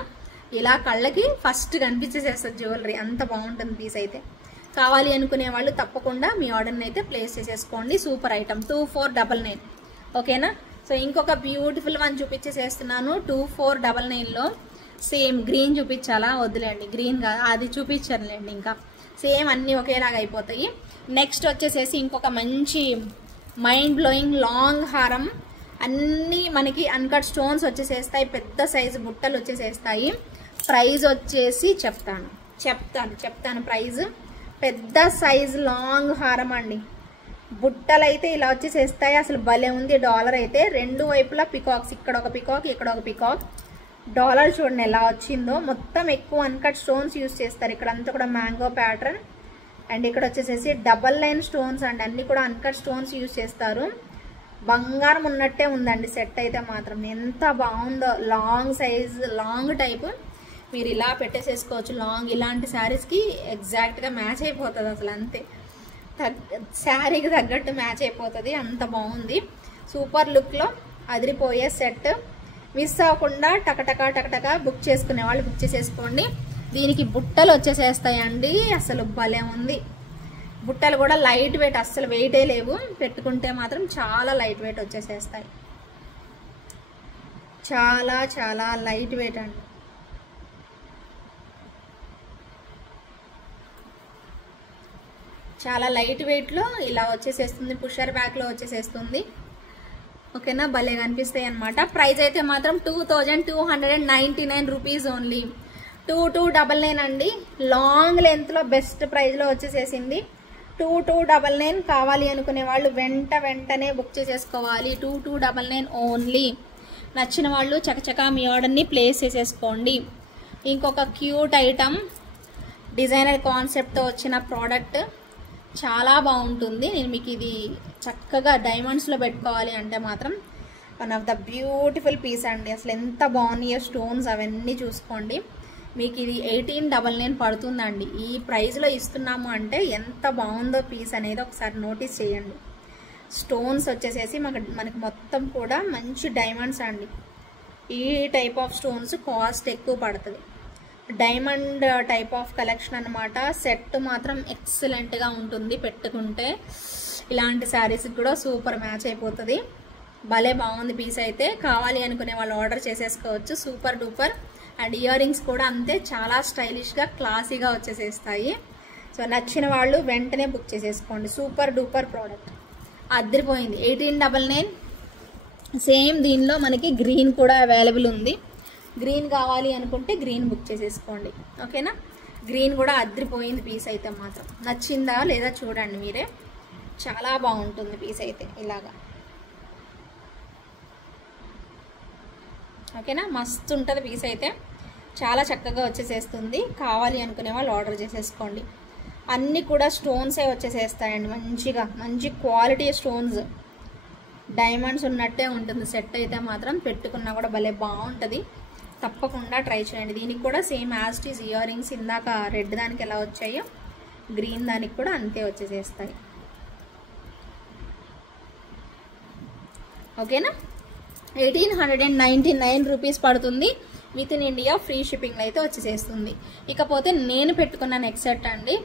ఇలా కళ్ళకి ఫస్ట్ కనిపించేసేస్తుంది జ్యువెలరీ. అంత బాగుంటుంది పీస్ అయితే. కావాలి అనుకునే వాళ్ళు తప్పకుండా మీ ఆర్డర్ని అయితే ప్లేస్ చేసేసుకోండి. Super item 2499. ఓకేనా, సో ఇంకొక బ్యూటిఫుల్ వన్ చూపించేసేస్తున్నాను 2499లో. సేమ్ గ్రీన్ చూపించాలా, వద్దులేండి గ్రీన్ కాదు, అది చూపించానులేండి. ఇంకా సేమ్ అన్నీ ఒకేలాగా అయిపోతాయి. నెక్స్ట్ వచ్చేసేసి ఇంకొక మంచి మైండ్ బ్లోయింగ్ లాంగ్ హారం. అన్నీ మనకి అన్కట్ స్టోన్స్ వచ్చేసేస్తాయి, పెద్ద సైజు బుట్టలు వచ్చేసేస్తాయి. ప్రైజ్ వచ్చేసి చెప్తాను ప్రైజ్. పెద్ద సైజు లాంగ్ హారం అండి. బుట్టలు అయితే ఇలా వచ్చేసేస్తాయి. అసలు భలే ఉంది. డాలర్ అయితే రెండు వైపులా పికాక్స్, ఇక్కడ ఒక పికాక్, ఇక్కడ ఒక పికాక్. డాలర్ చూడండి ఎలా వచ్చిందో. మొత్తం ఎక్కువ అన్కట్ స్టోన్స్ యూజ్ చేస్తారు. ఇక్కడ అంతా కూడా మ్యాంగో ప్యాటర్న్. అండ్ ఇక్కడ వచ్చేసేసి డబల్ లైన్ స్టోన్స్ అండి. అన్నీ కూడా అన్కట్ స్టోన్స్ యూజ్ చేస్తారు. బంగారం ఉన్నట్టే ఉందండి సెట్ అయితే మాత్రం. ఎంత బాగుందో. లాంగ్ సైజ్, లాంగ్ టైప్ మీరు ఇలా పెట్టేసేసుకోవచ్చు. లాంగ్ ఇలాంటి శారీస్కి ఎగ్జాక్ట్గా మ్యాచ్ అయిపోతుంది. అసలు అంతే, శారీకి తగ్గట్టు మ్యాచ్ అయిపోతుంది. అంత బాగుంది. సూపర్ లుక్లో అదిరిపోయే సెట్. మిస్ అవ్వకుండా టకటకా బుక్ చేసుకునే వాళ్ళు బుక్ చేసేసుకోండి. దీనికి బుట్టలు వచ్చేసేస్తాయండి. అసలు భలే ఉంది. బుట్టలు కూడా లైట్ వెయిట్, అస్సలు వెయిటే లేవు. పెట్టుకుంటే మాత్రం చాలా లైట్ వెయిట్ వచ్చేసేస్తాయి. చాలా చాలా లైట్ వెయిట్ అండి. చాలా లైట్ వెయిట్లో ఇలా వచ్చేసేస్తుంది. పుషర్ బ్యాక్లో వచ్చేసేస్తుంది. ఓకేనా, భలే కనిపిస్తాయి అనమాట. ప్రైస్ అయితే మాత్రం 2299 రూపీస్ ఓన్లీ. 2299 అండి. లాంగ్ లెంత్లో బెస్ట్ ప్రైస్లో వచ్చేసేసింది. 2299 కావాలి అనుకునే వాళ్ళు వెంటనే బుక్ చేసేసుకోవాలి. 2299 ఓన్లీ. నచ్చిన వాళ్ళు చకచకా మీ ఆర్డర్ని ప్లేస్ చేసేసుకోండి. ఇంకొక క్యూట్ ఐటమ్, డిజైనర్ కాన్సెప్ట్తో వచ్చిన ప్రోడక్ట్ చాలా బాగుంటుంది. నేను మీకు ఇది చక్కగా డైమండ్స్లో పెట్టుకోవాలి అంటే మాత్రం one of the beautiful piece అండి. అసలు ఎంత బాగున్నాయో స్టోన్స్ అవన్నీ చూసుకోండి. మీకు ఇది 1899 పడుతుందండి. ఈ ప్రైస్లో ఇస్తున్నాము అంటే ఎంత బాగుందో పీస్ అనేది ఒకసారి నోటీస్ చేయండి. స్టోన్స్ వచ్చేసేసి మనకి మొత్తం కూడా మంచి డైమండ్స్ అండి. ఈ టైప్ ఆఫ్ స్టోన్స్ కాస్ట్ ఎక్కువ పడుతుంది. డైమండ్ టైప్ ఆఫ్ కలెక్షన్ అనమాట. సెట్ మాత్రం ఎక్సలెంట్గా ఉంటుంది. పెట్టుకుంటే ఇలాంటి శారీస్కి కూడా సూపర్ మ్యాచ్ అయిపోతుంది. భలే బాగుంది పీస్ అయితే. కావాలి అనుకునే వాళ్ళు ఆర్డర్ చేసేసుకోవచ్చు. Super duper. And ear rings కూడా అంతే, చాలా స్టైలిష్గా క్లాసీగా వచ్చేసేస్తాయి. సో నచ్చిన వాళ్ళు వెంటనే బుక్ చేసేసుకోండి. సూపర్ డూపర్ ప్రోడక్ట్, అదిరిపోయింది. 1899. సేమ్ దీనిలో మనకి గ్రీన్ కూడా అవైలబుల్ ఉంది. గ్రీన్ కావాలి అనుకుంటే గ్రీన్ బుక్ చేసేసుకోండి. ఓకేనా, గ్రీన్ కూడా అదిరిపోయింది పీస్ అయితే మాత్రం. నచ్చిందా లేదా చూడండి మీరే. చాలా బాగుంటుంది పీస్ అయితే ఇలాగా. ఓకేనా, మస్తు ఉంటుంది పీస్ అయితే. చాలా చక్కగా వచ్చేసేస్తుంది. కావాలి అనుకునే వాళ్ళు ఆర్డర్ చేసేసుకోండి. అన్నీ కూడా స్టోన్సే వచ్చేసేస్తాయండి. మంచి క్వాలిటీ స్టోన్స్, డైమండ్స్ ఉన్నట్టే ఉంటుంది సెట్ అయితే మాత్రం. పెట్టుకున్నా కూడా భలే బాగుంటుంది. తప్పకుండా ట్రై చేయండి. దీనికి కూడా same as it is ear rings ఇందాక రెడ్ దానికి ఎలా వచ్చాయో గ్రీన్ దానికి కూడా అంతే వచ్చేసేస్తాయి. ఓకేనా, 1899 రూపీస్ పడుతుంది. With in India free shipping అయితే వచ్చేసేస్తుంది. ఇకపోతే నేను పెట్టుకున్న నెక్స్ట్ సెట్ అండి.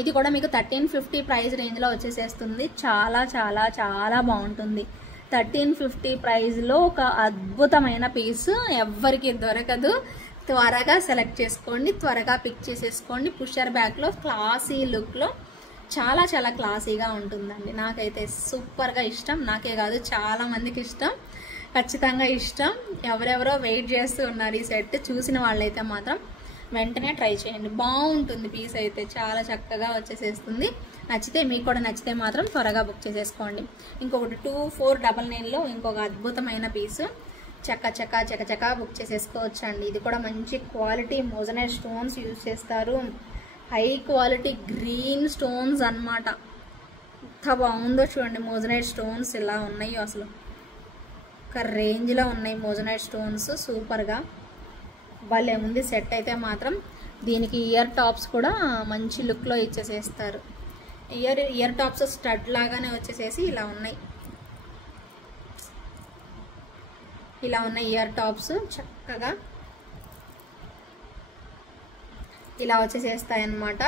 ఇది కూడా మీకు 1350 ప్రైస్ రేంజ్లో వచ్చేసేస్తుంది. చాలా చాలా చాలా బాగుంటుంది. 1350 ప్రైస్లో ఒక అద్భుతమైన పీస్ ఎవ్వరికి దొరకదు. త్వరగా సెలెక్ట్ చేసుకోండి, త్వరగా పిక్ చేసేసుకోండి. పుషర్ బ్యాక్లో క్లాసీ లుక్లో చాలా చాలా క్లాసీగా ఉంటుందండి. నాకైతే సూపర్గా ఇష్టం. నాకే కాదు, చాలా మందికి ఇష్టం, ఖచ్చితంగా ఇష్టం. ఎవరెవరో వెయిట్ చేస్తూ ఉన్నారు ఈ సెట్. చూసిన వాళ్ళైతే మాత్రం వెంటనే ట్రై చేయండి. బాగుంటుంది పీస్ అయితే, చాలా చక్కగా వచ్చేసేస్తుంది. నచ్చితే, మీకు కూడా నచ్చితే మాత్రం త్వరగా బుక్ చేసేసుకోండి. ఇంకొకటి 2499లో ఇంకొక అద్భుతమైన పీసు చక్క బుక్ చేసేసుకోవచ్చు అండి. ఇది కూడా మంచి క్వాలిటీ మోజనైట్ స్టోన్స్ యూజ్ చేస్తారు. హై క్వాలిటీ గ్రీన్ స్టోన్స్ అన్నమాట. ఎంత బాగుందో చూడండి. మోజనైట్ స్టోన్స్ ఇలా ఉన్నాయి, అసలు ఒక రేంజ్లో ఉన్నాయి మోజనైట్ స్టోన్స్. సూపర్గా భలే ఉంది సెట్ అయితే మాత్రం. దీనికి ఇయర్ టాప్స్ కూడా మంచి లుక్లో ఇచ్చేసేస్తారు. ఇయర్ టాప్స్ స్టడ్ లాగానే వచ్చేసేసి ఇలా ఉన్నాయి ఇయర్ టాప్స్. చక్కగా ఇలా వచ్చేసేస్తాయి అన్నమాట.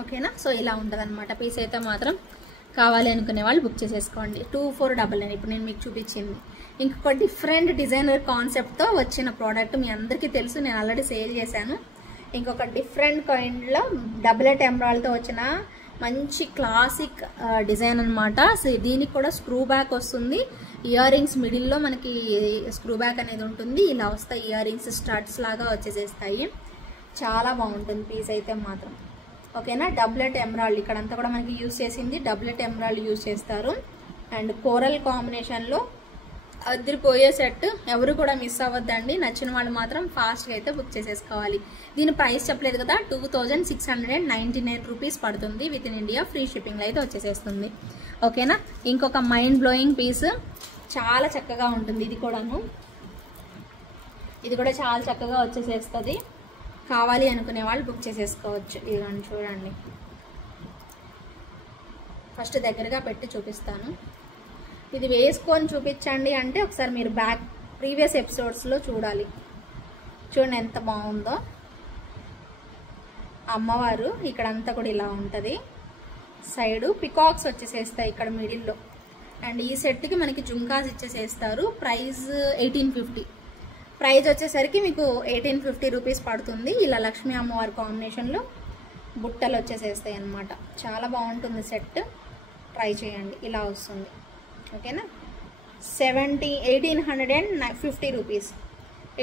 ఓకేనా. సో ఇలా ఉంటుంది అనమాట పీస్ అయితే మాత్రం. కావాలి అనుకునే వాళ్ళు బుక్ చేసేసుకోండి. 2499 ఇప్పుడు నేను మీకు చూపించింది. ఇంకొక డిఫరెంట్ డిజైనర్ కాన్సెప్ట్తో వచ్చిన ప్రోడక్ట్ మీ అందరికీ తెలుసు, నేను ఆల్రెడీ సేల్ చేశాను. ఇంకొక డిఫరెంట్ కైండ్లో డబుల్ ఎంబ్రాయిడరీతో వచ్చిన మంచి క్లాసిక్ డిజైన్ అనమాట. సో దీనికి కూడా స్క్రూ బ్యాక్ వస్తుంది. ఇయర్ రింగ్స్ మిడిల్లో మనకి స్క్రూ బ్యాక్ అనేది ఉంటుంది. ఇలా వస్తాయి ఇయర్ రింగ్స్, స్టడ్స్ లాగా వచ్చేసేస్తాయి. చాలా బాగుంటుంది పీస్ అయితే మాత్రం. ఓకేనా. డబ్లెట్ ఎమరాల్డ్ ఇక్కడంతా కూడా మనకి యూజ్ చేసింది డబ్లెట్ ఎమరాల్డ్ యూజ్ చేస్తారు. అండ్ కోరల్ కాంబినేషన్లో అదిరిపోయే సెట్. ఎవరు కూడా మిస్ అవ్వద్దండి. నచ్చిన వాళ్ళు మాత్రం ఫాస్ట్గా అయితే బుక్ చేసేసుకోవాలి. దీని ప్రైస్ చెప్పలేదు కదా, 2699 రూపీస్ పడుతుంది. విత్ ఇన్ ఇండియా ఫ్రీ షిప్పింగ్లో అయితే వచ్చేసేస్తుంది. ఓకేనా. ఇంకొక మైండ్ బ్లోయింగ్ పీస్, చాలా చక్కగా ఉంటుంది. ఇది కూడా చాలా చక్కగా వచ్చేసేస్తుంది. కావాలి అనుకునే వాళ్ళు బుక్ చేసేసుకోవచ్చు. ఇదిగోండి చూడండి, ఫస్ట్ దగ్గరగా పెట్టి చూపిస్తాను. ఇది వేసుకొని చూపించండి అంటే ఒకసారి మీరు ప్రీవియస్ ఎపిసోడ్స్లో చూడాలి. చూడండి ఎంత బాగుందో. అమ్మవారు ఇక్కడంతా కూడా ఇలా ఉంటుంది. సైడు పికాక్స్ వచ్చేసేస్తాయి ఇక్కడ మిడిల్లో. అండ్ ఈ సెట్కి మనకి జుంకాస్ ఇచ్చేసేస్తారు. ప్రైస్ 1850. ప్రైస్ వచ్చేసరికి మీకు 1850 రూపీస్ పడుతుంది. ఇలా లక్ష్మీ అమ్మవారి కాంబినేషన్లో బుట్టలు వచ్చేసేస్తాయి అన్నమాట. చాలా బాగుంటుంది సెట్, ట్రై చేయండి. ఇలా వస్తుంది. ఓకేనా. 1850 రూపీస్,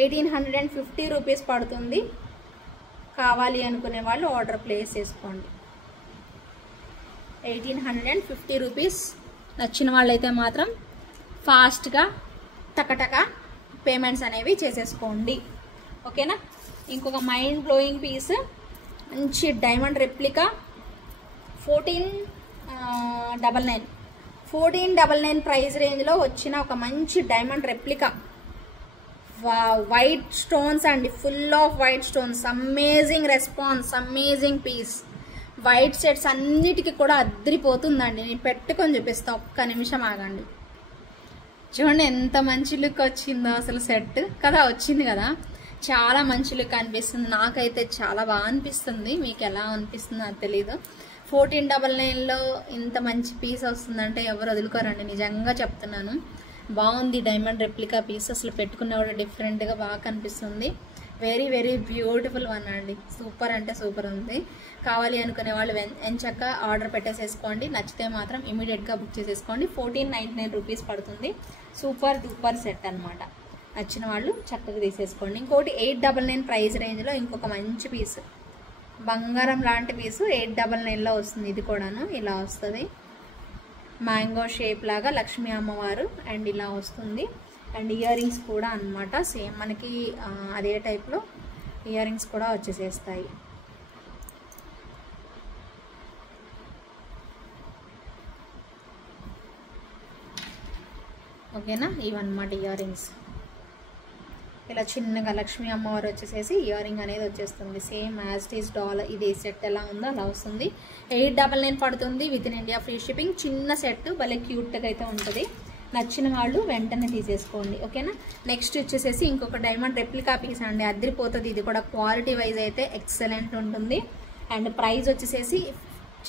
1850 రూపీస్ పడుతుంది. కావాలి అనుకునే వాళ్ళు ఆర్డర్ ప్లేస్ చేసుకోండి. 1850 రూపీస్. నచ్చిన వాళ్ళైతే మాత్రం ఫాస్ట్గా టకటక పేమెంట్స్ అనేవి చేసేసుకోండి. ఓకేనా. ఇంకొక మైండ్ బ్లోయింగ్ పీస్, మంచి డైమండ్ రెప్లికా 1499 ప్రైస్ రేంజ్లో వచ్చిన ఒక మంచి డైమండ్ రెప్లికా. వైట్ స్టోన్స్ అండి, full of white stones. Amazing response, amazing piece. White sets అన్నిటికీ కూడా అద్దరిపోతుందండి. నేను పెట్టుకొని చూపిస్తా, ఒక్క నిమిషం ఆగండి. చూడండి ఎంత మంచి లుక్ వచ్చిందో అసలు సెట్ కదా. వచ్చింది కదా, చాలా మంచి లుక్ అనిపిస్తుంది. నాకైతే చాలా బాగా అనిపిస్తుంది. మీకు ఎలా అనిపిస్తుందో నాకు తెలీదు. 1499లో ఇంత మంచి పీస్ వస్తుందంటే ఎవరు వదులుకోరండి, నిజంగా చెప్తున్నాను. బాగుంది డైమండ్ రెప్లికా పీస్. అసలు పెట్టుకున్న కూడా డిఫరెంట్గా బాగా కనిపిస్తుంది. వెరీ వెరీ బ్యూటిఫుల్ వన్ అండి. సూపర్ అంటే సూపర్ ఉంది. కావాలి అనుకునే వాళ్ళు ఎంచక్క ఆర్డర్ పెట్టేసేసుకోండి. నచ్చితే మాత్రం ఇమీడియట్గా బుక్ చేసేసుకోండి. 1499 రూపీస్ పడుతుంది. సూపర్ డూపర్ సెట్ అనమాట. నచ్చిన వాళ్ళు చక్కగా తీసేసుకోండి. ఇంకోటి 899 ప్రైస్ రేంజ్లో ఇంకొక మంచి పీస్, బంగారం లాంటి పీసు 899లో వస్తుంది. ఇది కూడాను ఇలా వస్తుంది. మ్యాంగో షేప్ లాగా లక్ష్మీ అమ్మవారు అండ్ ఇలా వస్తుంది. అండ్ ఇయర్ రింగ్స్ కూడా అనమాట సేమ్ మనకి అదే టైప్లో ఇయర్ రింగ్స్ కూడా వచ్చేసేస్తాయి. ఓకేనా. ఇవన్నమాట ఇయర్ రింగ్స్. ఇలా చిన్నగా లక్ష్మీ అమ్మవారు వచ్చేసేసి ఇయర్ రింగ్ అనేది వచ్చేస్తుంది. Same as it is dollar ఇది సెట్ ఎలా ఉందో అలా వస్తుంది. 899 పడుతుంది. With in India free shipping. చిన్న సెట్ భలే క్యూట్గా అయితే ఉంటుంది. నచ్చిన వాళ్ళు వెంటనే తీసేసుకోండి. ఓకేనా. నెక్స్ట్ వచ్చేసేసి ఇంకొక డైమండ్ రెప్లికా పీస్ అండి, అద్దరిపోతుంది. ఇది కూడా క్వాలిటీ వైజ్ అయితే ఎక్సలెంట్ ఉంటుంది. అండ్ ప్రైస్ వచ్చేసేసి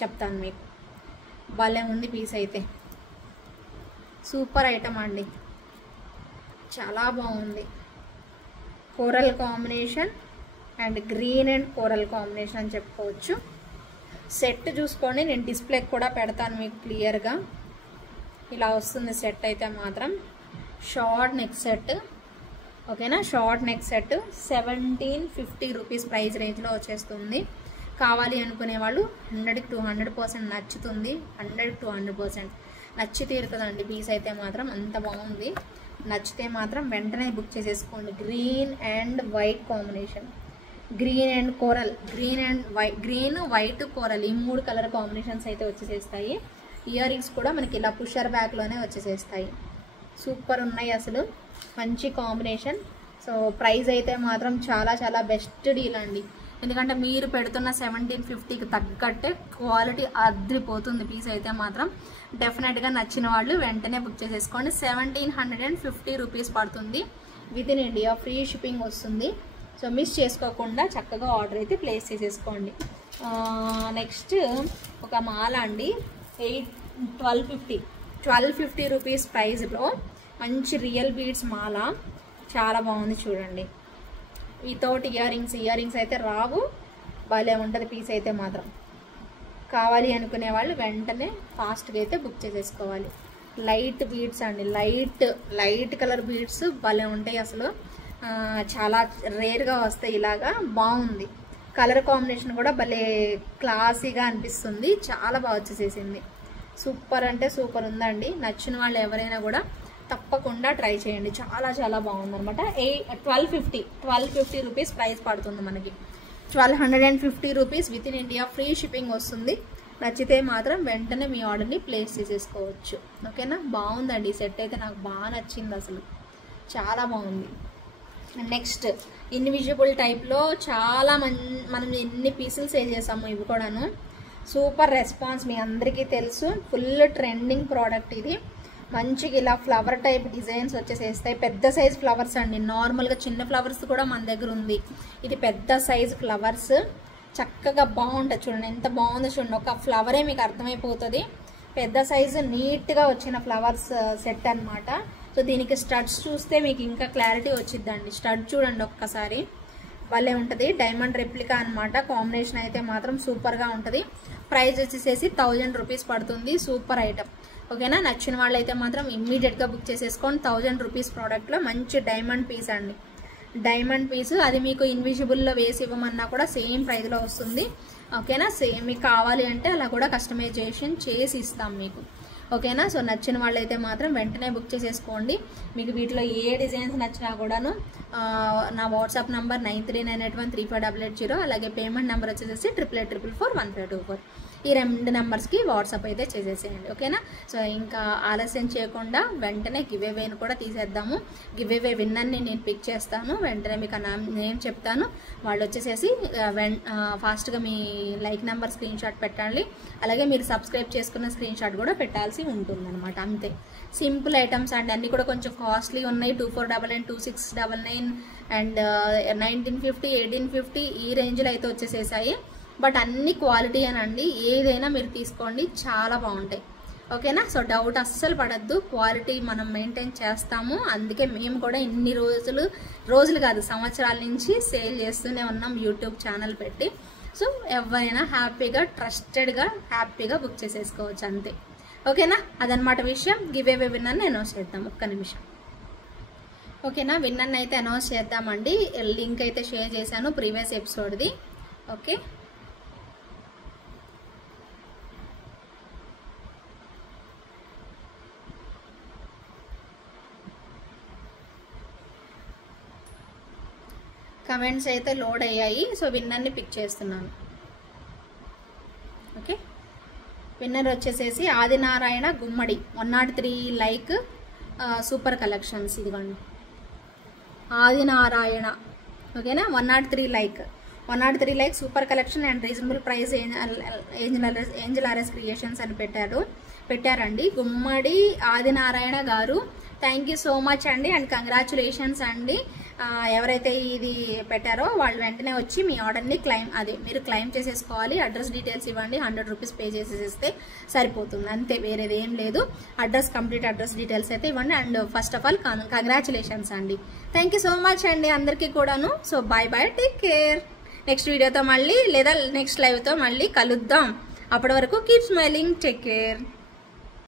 చెప్తాను మీకు. భలే ఉంది పీస్ అయితే. సూపర్ ఐటమ్ అండి, చాలా బాగుంది. Coral combination and green and coral combination అని చెప్పుకోవచ్చు. సెట్ చూసుకోండి, నేను డిస్ప్లేకి కూడా పెడతాను మీకు క్లియర్గా. ఇలా వస్తుంది సెట్ అయితే మాత్రం. Short neck set. ఓకేనా. Short neck set 1750 rupees price రేంజ్లో వచ్చేస్తుంది. కావాలి అనుకునే వాళ్ళు 100కి 200% నచ్చుతుంది. 100కి 200% నచ్చి తీరుతుందండి పీస్ అయితే మాత్రం. అంత బాగుంది. నచ్చితే మాత్రం వెంటనే బుక్ చేసేసుకోండి. Green and white combination, green and coral, green white coral, ఈ 3 కలర్ కాంబినేషన్స్ అయితే వచ్చేసేస్తాయి. ఇయర్ రింగ్స్ కూడా మనకి ఇలా పుషర్ బ్యాక్లోనే వచ్చేసేస్తాయి. సూపర్ ఉన్నాయి అసలు, మంచి కాంబినేషన్. సో ప్రైస్ అయితే మాత్రం చాలా చాలా బెస్ట్ డీల్ అండి. ఎందుకంటే మీరు పెడుతున్న 1750కి తగ్గట్టే క్వాలిటీ అద్రిపోతుంది పీస్ అయితే మాత్రం. డెఫినెట్గా నచ్చిన వాళ్ళు వెంటనే బుక్ చేసేసుకోండి. 1750 రూపీస్ పడుతుంది. With in India free shipping వస్తుంది. సో మిస్ చేసుకోకుండా చక్కగా ఆర్డర్ అయితే ప్లేస్ చేసేసుకోండి. నెక్స్ట్ ఒక మాల అండి, 1250 రూపీస్ ప్రైస్లో మంచి రియల్ బీడ్స్ మాల, చాలా బాగుంది చూడండి. వితౌట్ ఇయర్ రింగ్స్ అయితే రావు, భలే ఉంటుంది పీస్ అయితే మాత్రం. కావాలి అనుకునే వాళ్ళు వెంటనే ఫాస్ట్గా అయితే బుక్ చేసేసుకోవాలి. లైట్ బీడ్స్ అండి, లైట్ కలర్ బీడ్స్ భలే ఉంటాయి అసలు, చాలా రేర్గా వస్తాయి. ఇలాగా బాగుంది, కలర్ కాంబినేషన్ కూడా భలే క్లాసీగా అనిపిస్తుంది, చాలా బాగా వచ్చేసేసింది. సూపర్ అంటే సూపర్ ఉందండి. నచ్చిన వాళ్ళు ఎవరైనా కూడా తప్పకుండా ట్రై చేయండి, చాలా చాలా బాగుందనమాట. 1250 రూపీస్ ప్రైస్ పడుతుంది మనకి. 1250 rupees with in India free shipping వస్తుంది. నచ్చితే మాత్రం వెంటనే మీ ఆర్డర్ని ప్లేస్ చేసేసుకోవచ్చు. ఓకేనా, బాగుందండి ఈ సెట్ అయితే, నాకు బాగా నచ్చింది అసలు, చాలా బాగుంది. నెక్స్ట్ ఇన్విజిబుల్ టైప్లో చాలా మనం ఎన్ని పీసులు సేల్ చేసాము, ఇవి కూడాను సూపర్ రెస్పాన్స్, మీ అందరికీ తెలుసు. ఫుల్ ట్రెండింగ్ ప్రోడక్ట్ ఇది. మంచిగా ఇలా ఫ్లవర్ టైప్ డిజైన్స్ వచ్చేసేస్తాయి. పెద్ద సైజ్ ఫ్లవర్స్ అండి, నార్మల్గా చిన్న ఫ్లవర్స్ కూడా మన దగ్గర ఉంది. ఇది పెద్ద సైజ్ ఫ్లవర్స్, చక్కగా బాగుంటుంది చూడండి, ఎంత బాగుందో చూడండి. ఒక ఫ్లవరే మీకు అర్థమైపోతుంది. పెద్ద సైజు నీట్గా వచ్చిన ఫ్లవర్స్ సెట్ అనమాట. సో దీనికి స్టడ్స్ చూస్తే మీకు ఇంకా క్లారిటీ వచ్చిద్దండి. స్టడ్ చూడండి ఒక్కసారి, భలే ఉంటుంది. డైమండ్ రెప్లికా అనమాట. కాంబినేషన్ అయితే మాత్రం సూపర్గా ఉంటుంది. ప్రైస్ వచ్చేసేసి 1000 రూపీస్ పడుతుంది. Super item. ఓకేనా, నచ్చిన వాళ్ళు అయితే మాత్రం ఇమ్మీడియట్గా బుక్ చేసేసుకోండి. 1000 రూపీస్ ప్రోడక్ట్లో మంచి డైమండ్ పీస్ అండి, డైమండ్ పీసు. అది మీకు ఇన్విజిబుల్లో వేసి ఇవ్వమన్నా కూడా సేమ్ ప్రైస్లో వస్తుంది. ఓకేనా, సేమ్ మీకు కావాలి అంటే అలా కూడా కస్టమైజేషన్ చేసి ఇస్తాం మీకు. ఓకేనా, సో నచ్చిన వాళ్ళు అయితే మాత్రం వెంటనే బుక్ చేసేసుకోండి. మీకు వీటిలో ఏ డిజైన్స్ నచ్చినా కూడాను నా వాట్సాప్ నంబర్ 9398135880, అలాగే పేమెంట్ నెంబర్ వచ్చేసి 88444154. ఈ 2 నెంబర్స్కి వాట్సాప్ అయితే చేసేసేయండి. ఓకేనా, సో ఇంకా ఆలస్యం చేయకుండా వెంటనే గివ్ అవేని కూడా తీసేద్దాము. గివ్ అవే విన్నర్ని నేను పిక్ చేస్తాను, వెంటనే మీకు నేమ్ చెప్తాను. వాళ్ళు వచ్చేసేసి ఫాస్ట్గా మీ లైక్ నెంబర్ స్క్రీన్ షాట్ పెట్టాలి, అలాగే మీరు సబ్స్క్రైబ్ చేసుకున్న స్క్రీన్ షాట్ కూడా పెట్టాల్సి ఉంటుందన్నమాట. అంతే, సింపుల్ ఐటమ్స్ అండి. అన్నీ కూడా కొంచెం కాస్ట్లీ ఉన్నాయి. 2499, 2699 అండ్ 1950, 1850 ఈ రేంజ్లో అయితే వచ్చేసేసాయి. బట్ అన్ని క్వాలిటీ అనండి, ఏదైనా మీరు తీసుకోండి, చాలా బాగుంటాయి. ఓకేనా, సో డౌట్ అస్సలు పడద్దు, క్వాలిటీ మనం మెయింటైన్ చేస్తాము. అందుకే మేము కూడా ఇన్ని రోజులు కాదు, సంవత్సరాల నుంచి సేల్ చేస్తూనే ఉన్నాం యూట్యూబ్ ఛానల్ పెట్టి. సో ఎవరైనా హ్యాపీగా ట్రస్టెడ్గా హ్యాపీగా బుక్ చేసేసుకోవచ్చు అంతే. ఓకేనా, అదనమాట విషయం. గివ్ అవే విన్నర్ని అనౌన్స్ చేద్దాం, ఒక్క నిమిషం. ఓకేనా, విన్నర్ని అయితే అనౌన్స్ చేద్దామండి. లింక్ అయితే షేర్ చేశాను ప్రీవియస్ ఎపిసోడ్ది. ఓకే, కమెంట్స్ అయితే లోడ్ అయ్యాయి. సో విన్నర్ని పిక్ చేస్తున్నాను. ఓకే, విన్నర్ వచ్చేసేసి ఆదినారాయణ గుమ్మడి, 103 లైక్, సూపర్ కలెక్షన్స్. ఇదిగోండి ఆదినారాయణ. ఓకేనా, 103 like super collection and reasonable price Angel RS creations అని పెట్టారండి. గుమ్మడి ఆదినారాయణ గారు, థ్యాంక్ యూ సో మచ్ అండి అండ్ కంగ్రాచులేషన్స్ అండి. ఎవరైతే ఇది పెట్టారో వాళ్ళు వెంటనే వచ్చి మీ ఆర్డర్ని మీరు క్లెయిమ్ చేసేసుకోవాలి. అడ్రస్ డీటెయిల్స్ ఇవ్వండి, 100 రూపీస్ పే చేసేస్తే సరిపోతుంది అంతే, వేరేది ఏం లేదు. కంప్లీట్ అడ్రస్ డీటెయిల్స్ అయితే ఇవ్వండి. And first of all congratulations అండి, థ్యాంక్ యూ సో మచ్ అండి అందరికీ కూడాను. So bye bye, take care. Next వీడియోతో మళ్ళీ లేదా నెక్స్ట్ లైవ్తో మళ్ళీ కలుద్దాం. అప్పటి వరకు కీప్ స్మైలింగ్, టేక్ కేర్.